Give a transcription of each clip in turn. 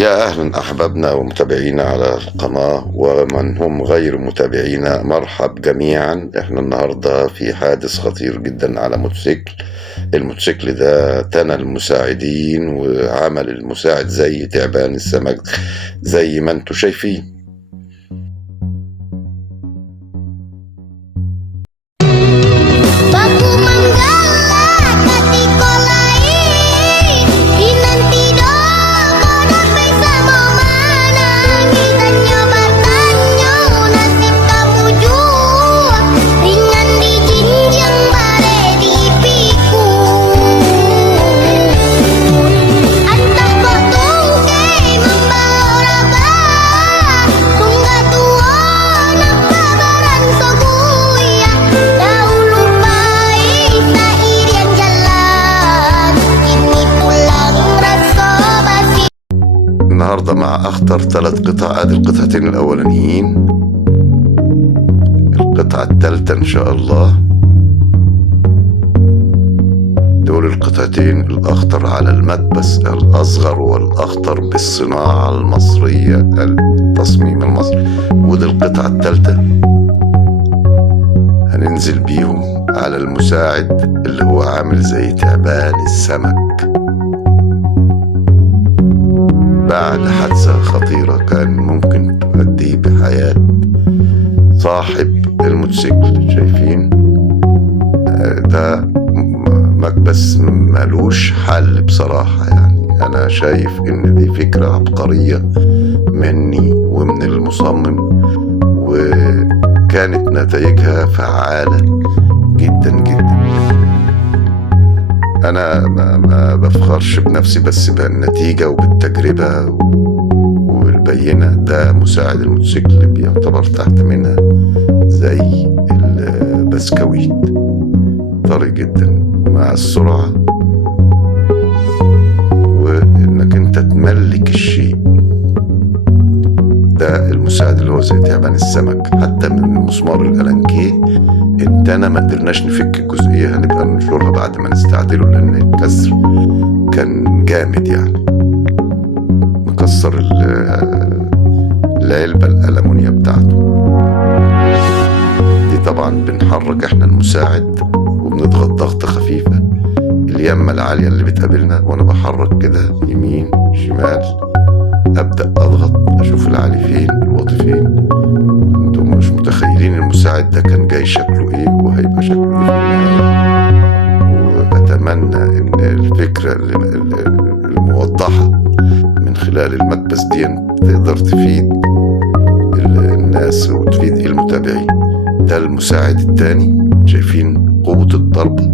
يا أهلا أحبابنا ومتابعينا على القناة ومن هم غير متابعينا، مرحب جميعا. احنا النهاردة في حادث خطير جدا على موتوسيكل. الموتوسيكل ده تنى المساعدين وعمل المساعد زي تعبان السمك زي ما انتوا شايفين. النهاردة مع أخطر 3 قطع. ادي القطعتين الأولانيين، القطعة الثالثة إن شاء الله. دول القطعتين الأخطر على المكبس، الأصغر والأخطر بالصناعة المصرية، التصميم المصري. ودي القطعة الثالثة هننزل بيهم على المساعد اللي هو عامل زي تعبان السمك بعد حادثة خطيرة كان ممكن تؤدي بحياة صاحب الموتوسيكل. شايفين ده مكبس ملوش حل بصراحة. يعني أنا شايف إن دي فكرة عبقرية مني ومن المصمم، وكانت نتائجها فعالة جدا جدا. أنا ما بفخرش بنفسي، بس بالنتيجة وبالتجربة والبينة. ده مساعد الموتوسيكل اللي بيعتبر تحت منها زي البسكويت، طري جدا مع السرعة وإنك أنت تملك الشيء. ده المساعد اللي هو زي تعبان السمك. حتى من مسمار الألانكيه انتنا ما قدرناش نفك الجزئية، هنبقى ننشرها بعد ما نستعدله لأن الكسر كان جامد. يعني مكسر العلبة الألمونيا بتاعته دي. طبعا بنحرك احنا المساعد وبنضغط ضغطة خفيفة اليمة العالية اللي بتقابلنا، وانا بحرك كده يمين شمال، ابدأ اضغط اشوف العالي فين الواطي فين. انتم مش متخيلين المساعد ده كان جاي شكله ايه وهيبقى شكله ايه في النهاية. واتمنى ان الفكرة الموضحة من خلال المكبس دي تقدر تفيد الناس وتفيد المتابعين. ده المساعد التاني، شايفين قوة الضربة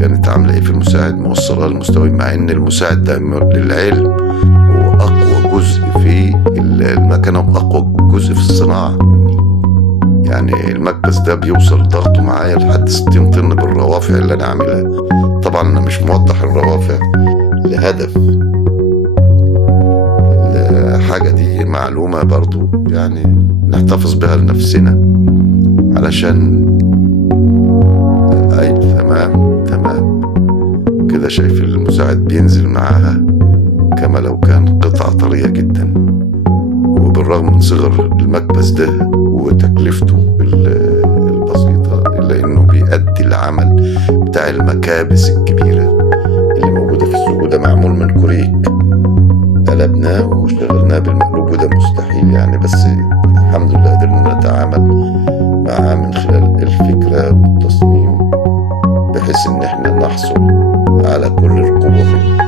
كانت عاملة ايه في المساعد، موصلها للمستوى. مع ان المساعد ده للعلم هو اقوى جزء في المكنة واقوى جزء في الصناعة. يعني المكبس ده بيوصل ضغطه معايا لحد 60 طن بالروافع اللي انا عاملها. طبعا انا مش موضح الروافع لهدف الحاجة دي، معلومة برضو يعني نحتفظ بها لنفسنا علشان اي تمام كده. شايف المساعد بينزل معاها كما لو كان قطعة طرية جدا. وبالرغم من صغر المكبس ده وتكلفته البسيطة إلا إنه بيأدي العمل بتاع المكابس الكبيرة اللي موجودة في السوق. ده معمول من كوريك، قلبناه واشتغلناه بالمقلوب، وده مستحيل يعني. بس الحمد لله قدرنا نتعامل معاه من خلال الفكرة والتصميم بحيث إن احنا نحصل على كل القوة منه.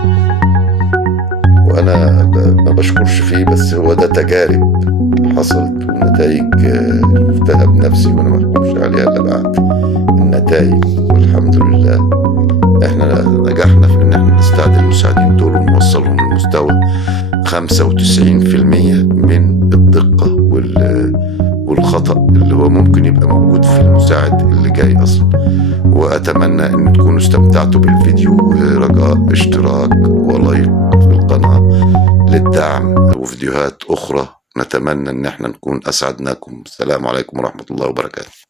وأنا ما بشكرش فيه، بس هو ده تجارب حصلت ونتائج شفتها بنفسي، وأنا ما أحكمش عليها إلا بعد النتائج. والحمد لله احنا نجحنا في إن احنا نستعد المساعدين دول ونوصلهم لمستوى 95% من الدقة والخطأ اللي هو ممكن يبقى موجود في المساعد اللي جاي أصلا. وأتمنى أن تكونوا استمتعتوا بالفيديو، ورجاء اشتراك ولايك في القناة للدعم وفيديوهات أخرى. نتمنى أن احنا نكون أسعدناكم. السلام عليكم ورحمة الله وبركاته.